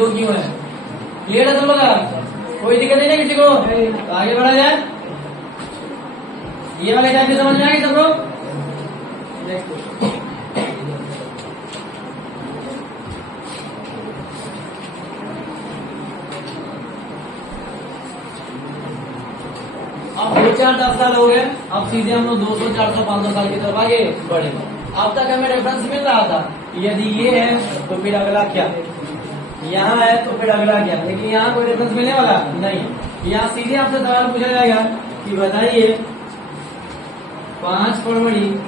2 क्यों है? क्लियर है तुम लोग? कोई दिक्कत नहीं है किसी को? तो आगे बढ़ा जाए। ये वाले टाइप समझ में आएंगे सब लोग? अब 2-4-10 साल हो गए, अब सीधे हम लोग 200, 400, 500 साल की तरफ आगे बढ़े। अब तक हमें रेफरेंस मिल रहा था, यदि ये है तो फिर अगला क्या, यहाँ है तो फिर अगला क्या, लेकिन यहाँ कोई रेफरेंस मिलने वाला नहीं। यहाँ सीधे आपसे सवाल पूछा जाएगा कि बताइए 5 फरवरी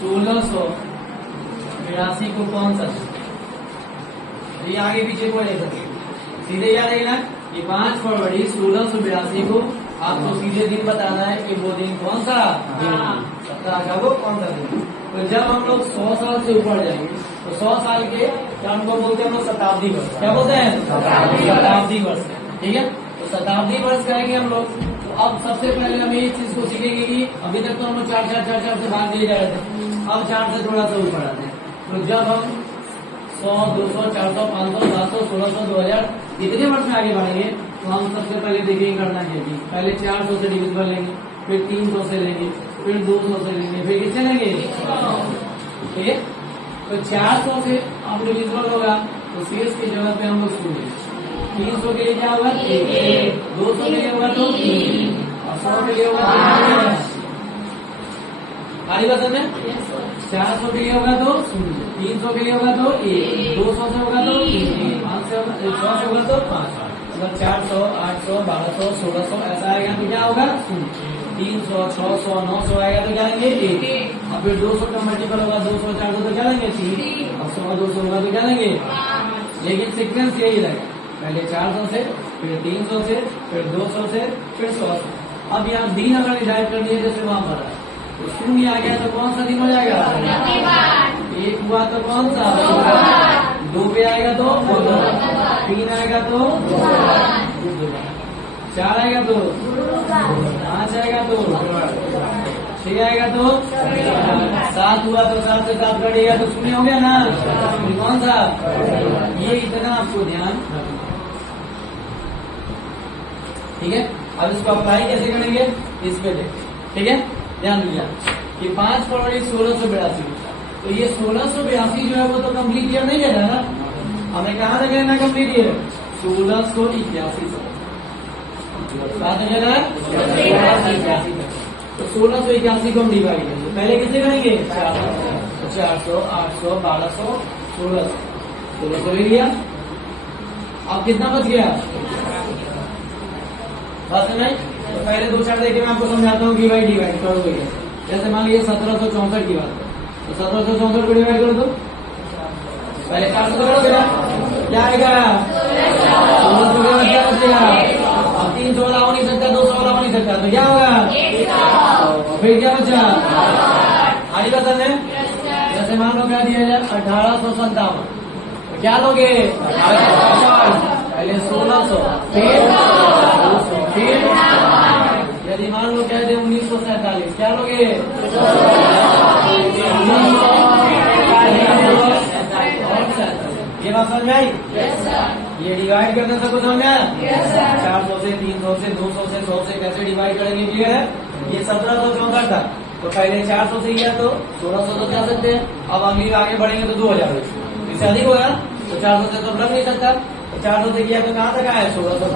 1682 को कौन सा, ये आगे पीछे कोई नहीं सकते, सीधे याद रहेगा कि 5 फरवरी 1682 को आपको सीधे दिन बताना है कि वो दिन कौन सा सप्ताह का वो कौन सा दिन। तो जब हम लोग 100 साल से ऊपर जाएंगे तो 100 साल के टर्म को बोलते हैं हम लोग शताब्दी वर्ष। क्या बोलते हैं? शताब्दी वर्ष। ठीक है, तो शताब्दी वर्ष कहेंगे हम लोग। तो अब सबसे पहले हम ये चीज को सीखेंगे कि अभी तक तो हम लोग 4 से भाग दिए जा रहे थे, अब 4 से थोड़ा सा ऊपर आते हैं। तो जब हम 100, 200, 400, 500, 700, 1600, 2000 इतने वर्ष में आगे बढ़ेंगे तो हम सबसे पहले देखेंगे करना चाहिए। पहले 400 से डिविजिबल लेंगे, फिर 300 से लेंगे, फिर 200 से लेंगे, फिर किससे लेंगे? ठीक है, तो 400 से अब डिविजिबल होगा तो शेष की जगह पे हम लोग 300 के लिए क्या होगा? 1, 200 के लिए होगा तो 3, और 100 के लिए होगा 8। बात है, 400 के लिए होगा तो 300 के लिए होगा तो 1, 200 से होगा तो 3, 500 से होगा तो 5, मतलब 400, 800, 1200, 1600 ऐसा आएगा तो क्या होगा? 300, 600, 900 आएगा तो क्या लेंगे? 1, और फिर 200 का मल्टीपल होगा 200, 400 तो क्या लेंगे? 3, और 100, 200 होगा तो क्या लेंगे? लेकिन सीक्वेंस यही रहेगा, पहले 400 से, फिर 300 से, फिर 200 से, फिर 100 से। अब यहाँ दिन अगर डिवाइड करनी है जैसे वहां पर तो 0 आ गया तो कौन सा दिन हो जाएगा? 1 हुआ तो कौन सा? 2 पे आएगा तो 3 आएगा तो 4 आएगा तो 5 आएगा तो 6 आएगा तो 7 हुआ तो 7 से 7 कटेगा तो 0 हो गया ना? कौन सा? ये इतना आपको ध्यान, ठीक है। अब इसको अप्लाई कैसे करेंगे इस पे देखें, ठीक है। ध्यान दीजिए कि 5 फरवरी 1682, तो ये 1682 जो है वो तो कंप्लीट ईयर नहीं है ना, हमें कहाँ तक लेना कंप्लीट ईयर? 1681 तो 1681 को हम डिवाइड करेंगे। पहले किससे करेंगे? 400, 800, 1200, 1600 ले लिया। अब कितना बच गया? बस नहीं, तो पहले 2-4 देखिए मैं आपको समझाता हूँ कि भाई डिवाइड करोगे कैसे। जैसे मान लीजिए 1764 की बात है, तो 1764 को डिवाइड कर दो, पहले 400 करोगे ना, क्या आएगा? 1600 के बाद क्या बचेगा? अब 300 वाला हो नहीं सकता, 200 वाला हो नहीं सकता, तो क्या होगा? फिर क्या बचा? आगे बता दें, जैसे मान लो क्या दिया जाए 1857, तो क्या लोगे? पहले 1600, फिर 200, फिर यदि मान लो कह दे 1947, क्या लोगे? ये बात समझ में आई? ये डिवाइड करने से कुछ समझ में आया? 400 से, 300 से, 200 से, 100 से कैसे डिवाइड करेंगे क्लियर है? ये 1764 था, तो पहले 400 से किया तो 1600 तो जा सकते हैं। अब अगली आगे बढ़ेंगे तो 2000, इससे अधिक होगा तो 400 से तो लग नहीं सकता, 400 से किया तो कहाँ तक आया? 1600 तक।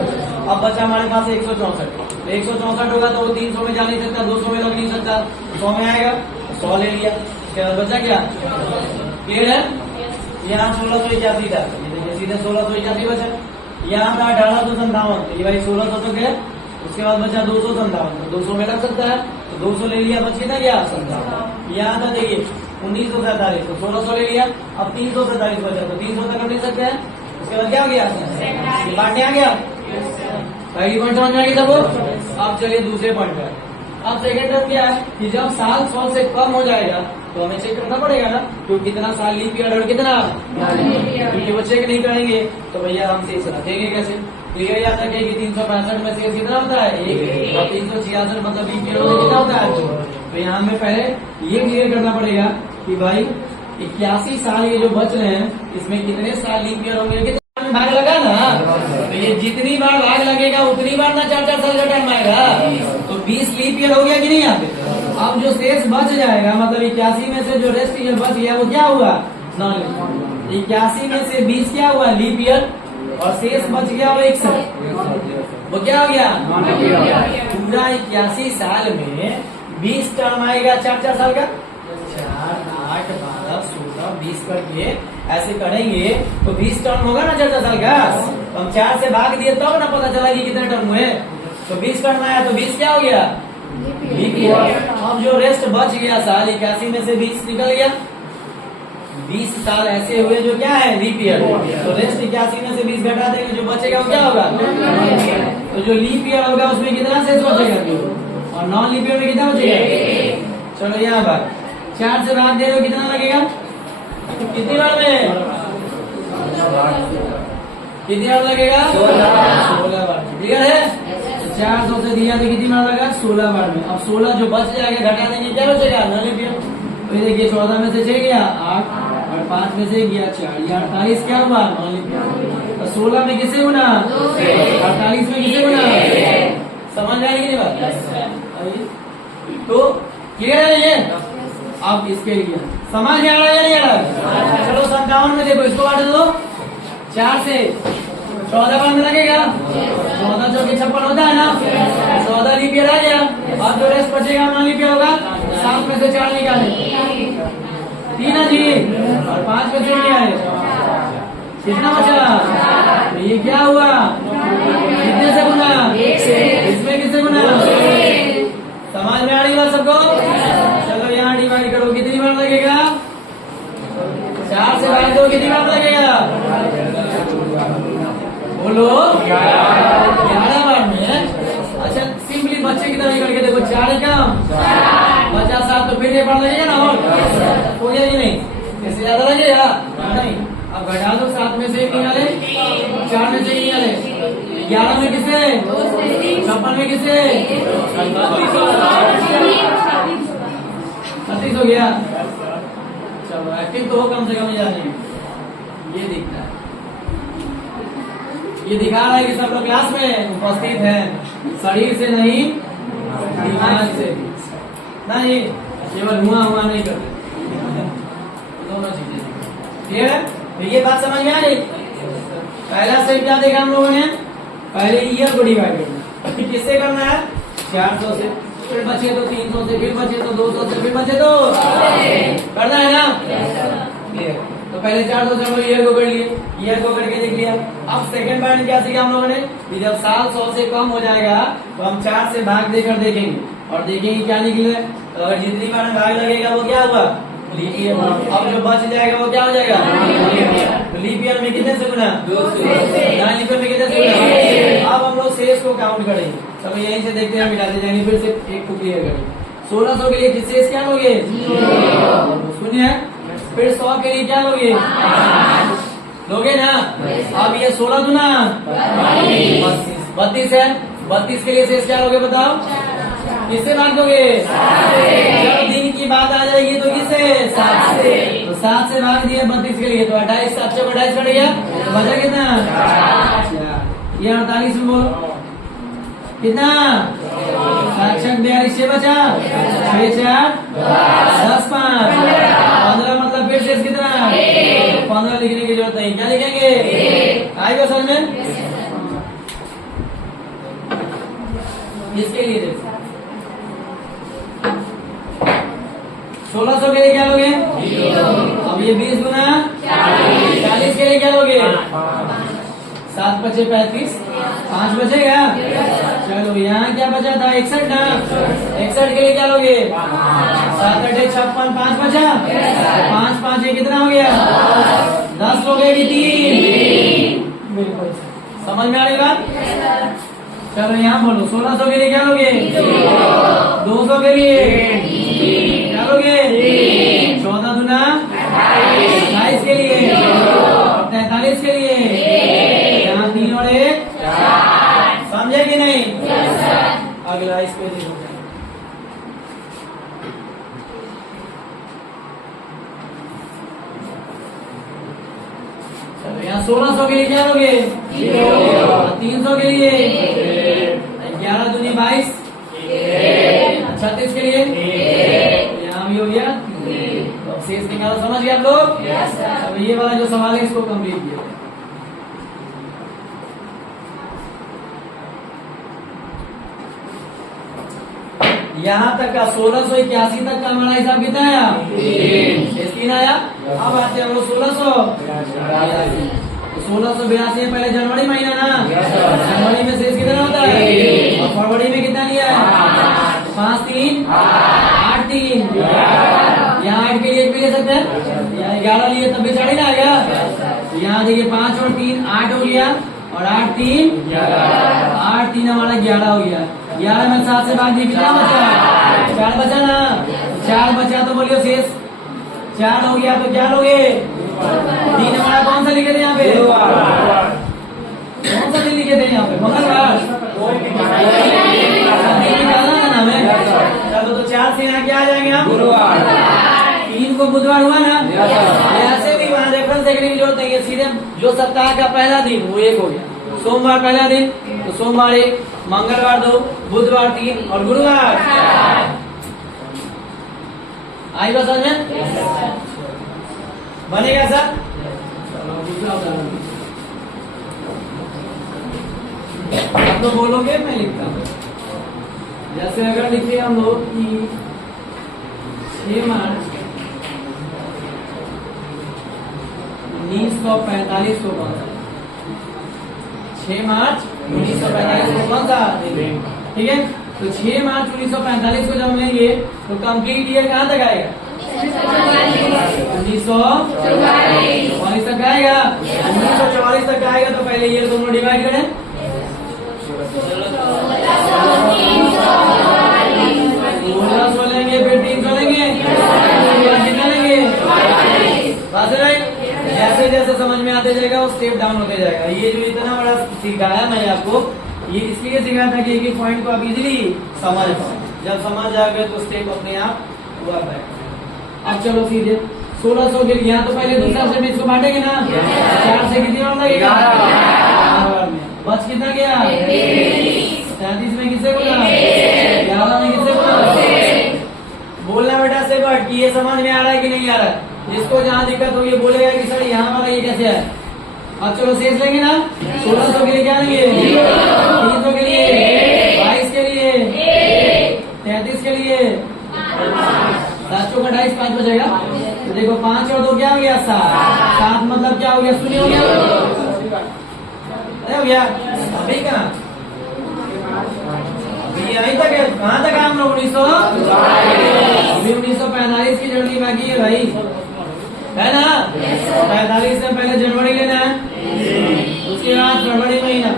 अब बचा हमारे पास 164, 164 होगा तो वो 300 में जा नहीं सकता, 200 में लग नहीं सकता, 100 में आएगा, 100 ले लिया, क्या बचा? क्या क्लियर है? यहाँ 1681 था, सीधे 1681 बचा। यहाँ था 1857, ये भाई 1600 तक है, उसके बाद बचा 257, तो 200 में लग सकता है, तो 200 ले लिया, बच कितना गया? 57। यहाँ था देखिए 1947, तो 1600 ले लिया, अब 347 बचा, तो 300 तक हम ले सकते हैं। उसके बाद क्या हो गया? बांटने आ गया। पहली पॉइंट समझ में आएगी सबको? अब चलिए दूसरे पॉइंट पर। अब सेकेंड टर्म क्या है कि जब साल 100 से कम हो जाएगा तो हमें चेक करना पड़ेगा ना, तो कितना साल लीप ईयर और कितना, क्योंकि वो चेक नहीं करेंगे तो भैया हम शेष रखेंगे कैसे? क्लियर याद रखें कि 365 में शेष कितना होता है? 1, और 366 मतलब लीप ईयर कितना होता है? तो यहाँ हमें पहले ये क्लियर करना पड़ेगा कि भाई 81 साल ये जो बच रहे हैं, इसमें कितने साल लीप ईयर होंगे? कितने साल में भाग लगा ना, तो ये जितनी बार भाग लगेगा उतनी बार ना 4-4 साल का टाइम आएगा। तो 20 लीप ईयर हो गया कि नहीं यहाँ पे? अब जो शेष बच जाएगा, मतलब 81 में से जो रेस्ट ईयर बच गया वो क्या हुआ? Non leap. 81 में से 20 क्या हुआ? लीप ईयर, और शेष बच गया वो 61, वो क्या हो गया? पूरा 81 साल में 20 टर्म आएगा 4-4 साल का, 4, 8, 12, 16, 20 करके ऐसे करेंगे तो 20 टर्म होगा ना 4-4 साल का। तो हम 4 से भाग दिए तब ना पता चला कि कितने टर्म हुए। तो 20 टर्म आया तो 20 क्या हो गया? Leap year. अब जो रेस्ट बच गया साल 81 में से 20 निकल गया, 20 साल ऐसे हुए जो क्या है? Leap year. तो रेस्ट 81 में से 20 घटा देंगे, जो बचेगा वो क्या होगा? तो जो लीप ईयर होगा उसमें कितना शेष बचेगा, और नॉन लीप ईयर में कितना बचेगा? चलो यहाँ पर 4 से भाग दे रहे हो, कितना लगेगा? कितनी बार में? कितनी बार लगेगा? 16 बार। क्लियर है? 400 से दिया तो कितनी बार लगा? 16 बार में। अब 16 जो बच जाएगा घटा देंगे, क्या बचेगा? Non leap year. तो ये देखिए 14 में से 6 गया 8, और 5 में से गया 4, ये 48 क्या हुआ? Non leap year. तो 16 में किसे गुना? 48 में किसे गुना? समझ में आएगी बात? तो क्लियर है ये? अब इसके लिए समझ में आ रहा है या नहीं आ रहा? चलो 57 में देखो, इसको बांट दो 4 से, 14 बार में लगेगा, 14 चौके 56 होता है ना, 14 लीप ईयर आ गया। अब जो रेस्ट बचेगा नॉन लीप ईयर होगा, 7 में से 4 निकाले, 3 है जी, और 5 में से निकाले, कितना बचा? तो ये क्या हुआ? कितने से गुना? इसमें किससे गुना? समझ में आ रही बात सबको? चलो यहाँ डिवाइड करो, कितनी बार लगेगा? 4 से भाग दो, कितनी बार लगेगा? बोलो 11 बार में। अच्छा सिंपली बच्चे की तरह करके देखो, 4 कम बचा 7, तो फिर 1 बार लगेगा ना, और हो गया कि नहीं? इससे ज्यादा लगेगा नहीं। अब घटा दो, 7 में से 1 निकाले, 4 में से 1 निकाले, 11 में किसे? 56 में किसे? 38 हो गया। चलो एक्टिव तो हो कम से कम जाने, ये दिखता है, ये दिखा रहा है कि सब लोग क्लास में उपस्थित है, शरीर से नहीं दिमाग से नहीं, केवल हुआ नहीं करते, दोनों चीजें। क्लियर है? तो ये बात समझ में आ रही? पहला स्टेप क्या देखा हम लोगों ने? पहले ईयर को डिवाइड करना, किससे करना है? 400 से, फिर बचे तो 300 से, फिर बचे तो 200 से, फिर बचे तो करना है ना? क्लियर? तो पहले 400 से हम लोग ईयर को कर लिए, ईयर को करके देख लिया। अब सेकंड पार्ट में क्या सीखा हम लोगों ने कि जब साल 100 से कम हो जाएगा तो हम 4 से भाग देकर देखेंगे और देखेंगे क्या निकले। तो अगर जितनी बार भाग लगेगा वो क्या हुआ? Leap year. अब जो बच जाएगा वो क्या हो जाएगा? तो लीप ईयर में कितने से गुना? 2 से। नॉन लीप ईयर में कितने से गुना? अब हम लोग शेष को काउंट करेंगे, सब यहीं से देखते हैं, मिटाते जाएंगे, फिर से एक को क्लियर करेंगे। 1600 के लिए शेष क्या लोगे? सुनिए, फिर 100 के लिए क्या लोगे? लोगे ना? अब ये 16 दूना 32 है, 32 के लिए शेष क्या लोगे बताओ? किससे भाग दोगे? जब दिन की बात आ जाएगी तो किससे? 7 से। तो 7 से भाग दिया 32 के लिए, तो 28, 7 से 28 कट गया, तो बचा कितना? ये 48 में बोलो कितना? 7 42 से बचा, 6 4 10 5 15, मतलब फिर शेष कितना? 15 लिखने की जरूरत नहीं, क्या लिखेंगे? आएगा समझ में? इसके लिए 1600 के लिए क्या लोगे? अब ये 20 गुना 40 के लिए क्या लोगे? 7 बचे 35, 5 बचेगा। चलो यहाँ क्या बचा था? 61 ना, 61 के लिए क्या लोगे? 7 8 56, 5 बचा, 5 5 ये कितना हो गया? 10 लोगे कि 3? बिल्कुल समझ में आ रही बात? चलो यहाँ बोलो 1600 के लिए क्या लोगे? 200 के लिए क्या लोगे? 14 दूना 28 के लिए, 43 के लिए, यहाँ 3 और 1 समझे कि नहीं? अगला इस पे देखो, 1600 के लिए क्या लोगे? 300 के लिए 11 दूनी 22, 36 के लिए यहाँ भी हो गया। तो शेष निकालो, समझ गए आप लोग? अब ये वाला जो सवाल है इसको कंप्लीट किया। यहाँ तक का 1681 तक का हमारा हिसाब कितना आया? 3 आया। अब आते हैं हम लोग 1682 में पहले जनवरी महीना ना, जनवरी में शेष कितना होता है? और फरवरी में कितना लिया है? 5 3 8 3। यहाँ 8 के लिए 1 भी ले सकते हैं, यहाँ 11 लिए तब भी 40 ना आ गया। यहाँ देखिए 5 और 3 8 हो गया, और 8 3 हमारा 11 हो गया। 11 में 7 से भाग दिया, कितना बचा? 4 बचा ना, 4 बचा तो बोलियो शेष 4 हो गया। तो क्या लोगे? 3 हमारा कौन सा लिखे थे यहाँ पे? कौन सा दिन लिखे थे यहाँ पे? मंगलवार। निकालना है नाम है। चलो तो 4 से यहाँ क्या आ जाएंगे हम? 3 को बुधवार हुआ ना, ऐसे भी वहाँ रेफरेंस देखने की जरूरत नहीं है, सीधे जो सप्ताह का पहला दिन वो 1 हो गया। सोमवार पहला दिन तो सोमवार 1, मंगलवार 2, बुधवार 3 और गुरुवार। आई बात समझ में? बनेगा सर? आप तो बोलोगे, मैं लिखता हूँ। जैसे अगर लिखे हम लोग कि 6 मार्च 1945 को कौन सा? 6 मार्च 1945 को कौन सा? ठीक है, तो 6 मार्च 1945 को जब हम लेंगे तो कंप्लीट ईयर कहाँ तक आएगा? 1944 तक आएगा। 1944 तक आएगा तो पहले ईयर दोनों डिवाइड करें। 1600 लेंगे, फिर 300 लेंगे, कितना लेंगे? जैसे जैसे समझ में आते जाएगा वो स्टेप डाउन होते जाएगा। ये जो इतना बड़ा सिखाया मैंने आपको, ये इसलिए सिखाया था कि एक पॉइंट को आप इजीली समझ पाओ। जब समझ जाओगे तो स्टेप अपने आप हुआ पाएगा। अब चलो सीधे 1600 के लिए यहाँ तो पहले दूसरा से इसको बांटेंगे ना, 4 से कितनी और लगेगा? 11 में बच कितना गया? 33 में किससे बोला? 11 में किससे बोला? बोलना बेटा से बट कि ये समझ में आ रहा है कि नहीं आ रहा है। जिसको जहाँ दिक्कत होगी बोलेगा कि सर यहाँ वाला ये कैसे है। अब चलो शेष लेंगे ना, 1600 के लिए क्या लेंगे? 300 के लिए, 22 के लिए, 33 के लिए, 7 चौका 28, 5 बचेगा। तो देखो 5 और 2 क्या हो गया? 7 मतलब क्या हो गया? 0 हो गया। अरे हो गया अभी का यहीं तक है। कहाँ तक हम लोग? 1945 की जर्नी बाकी है भाई, है ना? 45 से पहले जनवरी लेना है, उसके बाद फरवरी महीना।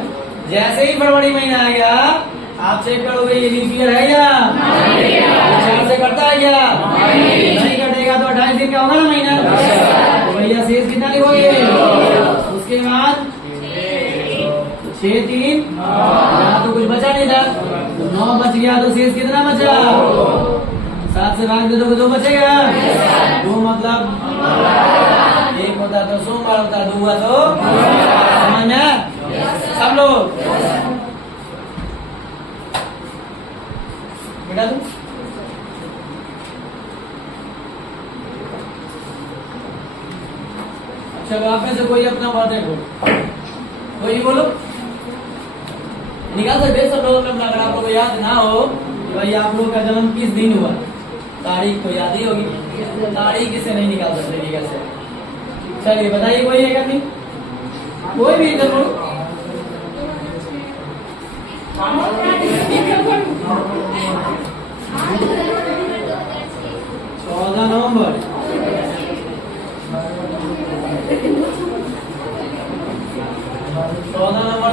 जैसे ही फरवरी महीना आ गया आप चेक करोगे ये लीप ईयर है क्या? 4 से कटता है क्या? नहीं कटेगा तो 28 दिन का होगा ना महीना। तो भैया शेष कितना लिखोगे? उसके बाद 6 3 यहाँ तो कुछ बचा नहीं था, 9 बच गया। तो शेष कितना बचा? 7 से भाग दे दोगे 2 बचेगा। 2 मतलब 1 होता तो सोमवार होता, 2 हुआ तो समझ में सब लोग बेटा तुम। चलो आप में से कोई अपना बर्थडे बोलो, कोई बोलो निकाल सकते सब लोग। अगर आप लोग को याद ना हो भाई आप लोग का जन्म किस दिन हुआ, तारीख तो याद ही होगी, तारीख किसे नहीं निकाल सकते कि कैसे? चलिए बताइए, कोई है क्या? नहीं कोई भी इधर बोलो। 14 नवंबर।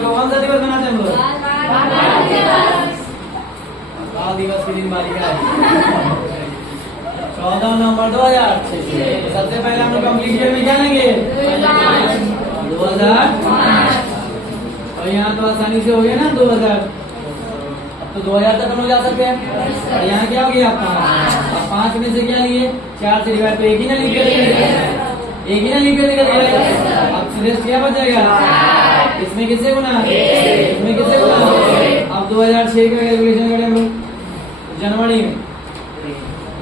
को कौन सा दिवस मनाते हैं हम लोग? बाल दिवस के दिन बालिका है। 14 नवंबर 2006। सबसे पहले हम लोग कंप्लीट ईयर में क्या लेंगे? 2000। और यहाँ तो आसानी से हो गया ना 2000। अब तो 2000 तक हम लोग जा सकते हैं। और यहाँ क्या हो गया आपका? 5 में से क्या लिए? 4 से डिवाइड, तो एक ही ना लिख के, एक ही ना लिख के। अब रेस्ट क्या बचेगा? इसमें किससे गुना? इसमें किससे गुना? अब 2006 का कैलकुलेशन करें हम लोग जनवरी में,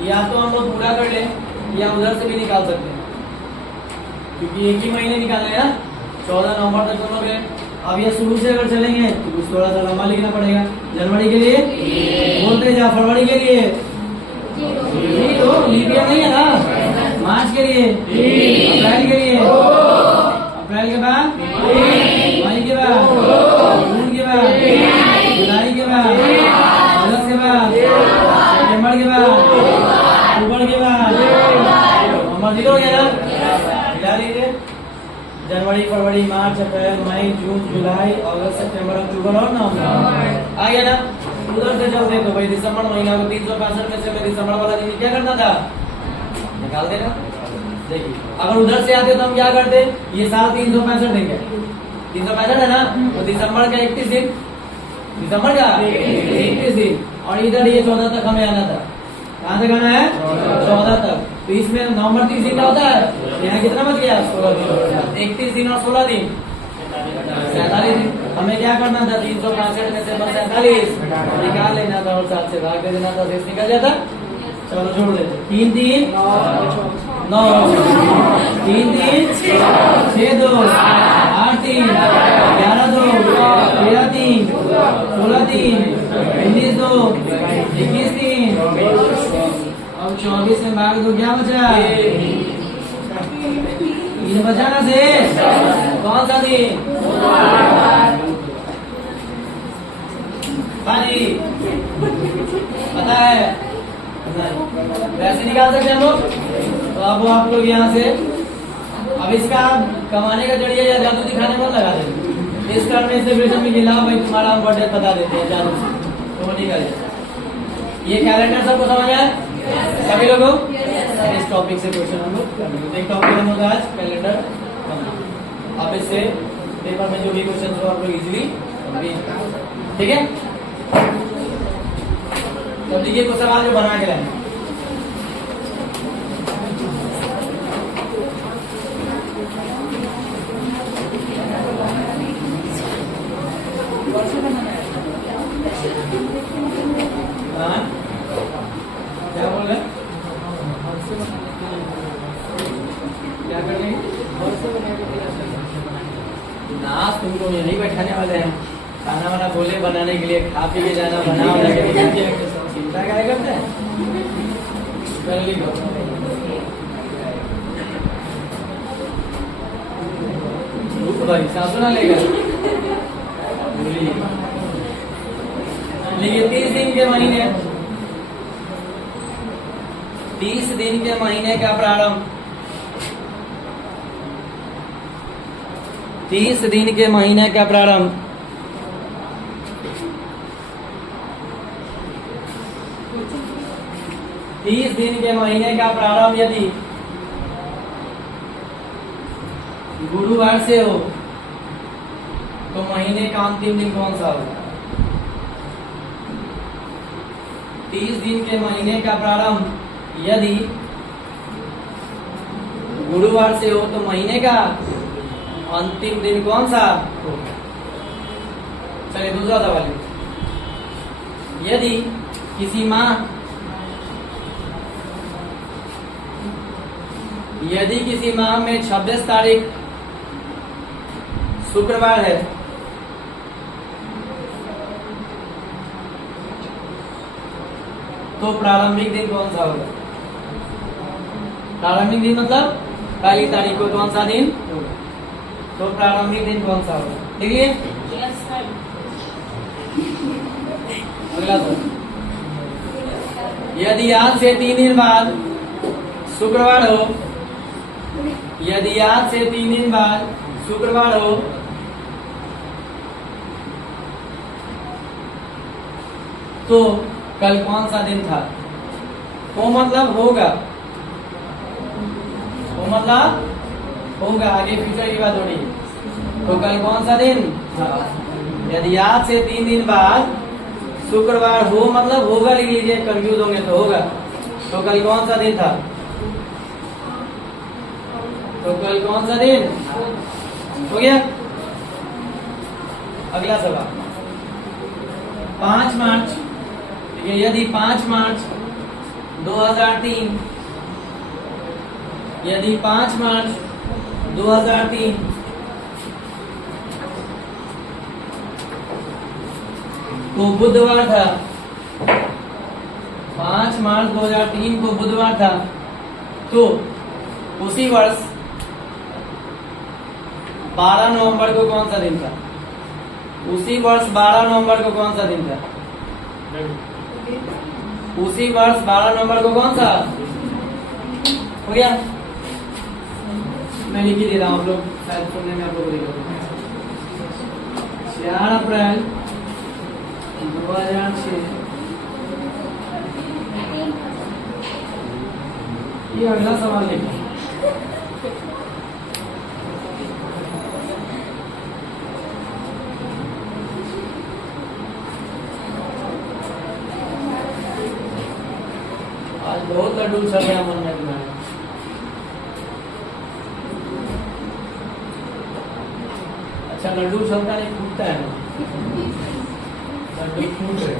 या तो हम लोग पूरा कर लें या उधर से भी निकाल सकते हैं, क्योंकि एक ही महीने निकाल रहे हैं ना, 14 नवंबर तक दोनों में। अब ये शुरू से अगर चलेंगे तो कुछ थोड़ा सा लंबा लिखना पड़ेगा। जनवरी के लिए बोलते जा, फरवरी के लिए तो लीप ईयर नहीं है ना, मार्च के लिए, अप्रैल के लिए, अप्रैल के बाद मई के बाद, जून के बाद, जुलाई के बाद, अगस्त के बाद, सितंबर के बाद, अक्टूबर के बाद, नवंबर जीरो हो गया ना, मिला लीजिए। जनवरी, फरवरी, मार्च, अप्रैल, मई, जून, जुलाई, अगस्त, सितंबर, अक्टूबर और नवंबर आ गया ना। उधर से चलते तो भाई दिसंबर महीना को 365 में से मैं दिसंबर वाला दिन क्या करना था? निकाल देना। देखिए अगर उधर से आते तो हम क्या करते, ये साल 365 देंगे, 365 है ना, तो दिसंबर का 31 दिन, दिसंबर का 31 दिन, और इधर ये 14 तक हमें आना था। कहाँ तक आना है? 14 तक। तो इसमें नवंबर 30 दिन का होता है, यहाँ कितना बच गया? 16 दिन। 31 दिन और 16 दिन 47 दिन। हमें क्या करना था? 365 में से 47 निकाल लेना था और 7 से भाग दे देना था, शेष निकल जाता। चलो जोड़ देते, 3 3 9, 3 3 6 2 8 3 11 2 13 3 16 3 19 2 21 3। अब 24 में भाग दो, क्या बचा? 3 बचा ना से, कौन सा दिन? पानी पता है, वैसे निकाल सकते हैं हम लोग। तो अब आप लोग यहाँ से अब इसका कमाने का जरिया या जादू दिखाने में लगा देंगे। इस कारण में सेलिब्रेशन में गिला भाई तुम्हारा बर्थडे बता देते हैं जादू से, तो निकल जाए। ये कैलेंडर सबको समझ आया सभी लोगों? इस टॉपिक से क्वेश्चन हम लोग एक टॉपिक हम लोग आज कैलेंडर। अब इससे पेपर में जो भी क्वेश्चन हो आप लोग इजीली, ठीक है? तो देखिए कुछ सवाल जो बना के लाए। क्या बोल रहे? क्या करने? नाच तुमको यही बैठाने वाले हैं, खाना वाना बोले बनाने के लिए, खा पी के जाना, बना चिंता क्या करते हैं? भाई सासू ना लेगा। लेकिन 30 दिन के महीने, 30 दिन के महीने का प्रारंभ, 30 दिन के महीने का प्रारंभ 30 दिन के महीने का प्रारंभ यदि गुरुवार से हो तो महीने का अंतिम दिन कौन सा होगा? 30 दिन के महीने का प्रारंभ यदि गुरुवार से हो तो महीने का अंतिम दिन कौन सा? चलिए दूसरा सवाल, यदि किसी माह में 26 तारीख शुक्रवार है तो प्रारंभिक दिन कौन सा होगा? प्रारंभिक दिन मतलब पहली तारीख को कौन सा दिन? तो प्रारंभिक दिन कौन सा होगा? देखिए अगला सवाल, यदि आज से 3 दिन बाद शुक्रवार हो, यदि आज से 3 दिन बाद शुक्रवार हो तो कल कौन सा दिन था? तो मतलब होगा, तो मतलब होगा, आगे फ्यूचर की बात हो रही है। तो कल कौन सा दिन था? यदि आज से 3 दिन बाद शुक्रवार हो मतलब होगा, लिख लीजिए, कंफ्यूज होंगे तो होगा। तो कल कौन सा दिन था? तो कल कौन सा दिन? हो गया। अगला सवाल 5 मार्च, यदि 5 मार्च 2003 यदि 5 मार्च 2003 को बुधवार था, 5 मार्च 2003 को बुधवार था, तो उसी वर्ष 12 नवंबर को कौन सा दिन था? उसी वर्ष 12 नवंबर को कौन सा दिन था? उसी वर्ष 12 नवंबर को कौन सा? हो गया। मैं लिख ही दे रहा हूँ, आप लोग शायद सुनने में आप लोग 4 अप्रैल 2006। ये अगला सवाल लिखो। आज बहुत लड्डू चल गया मन में तुम्हारे। अच्छा, लड्डू चलता नहीं, फूटता है ना? लड्डू फूट रहे।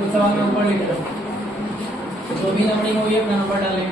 कुछ सवाल में ऊपर लिख लो, जो भी नंबरिंग होगी अपना नंबर डालें।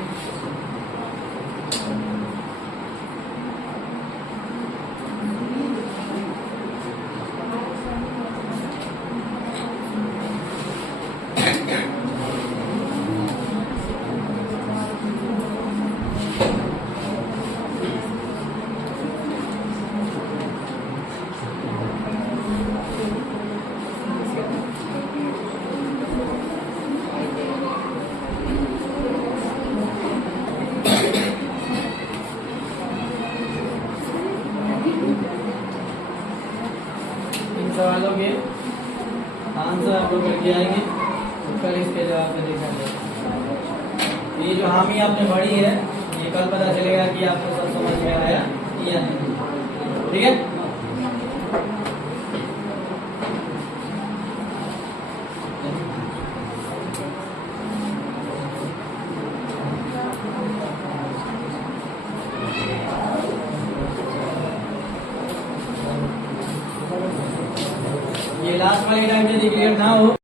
सवालों के आंसर आप लोग करके आएंगे, कल इसके जवाब में देखा जाएगा। ये जो हामी आपने पढ़ी है, ये कल पता चलेगा कि आपको सब समझ में आया या नहीं। ठीक है। ये लास्ट वाली टाइम यदि क्लियर ना हो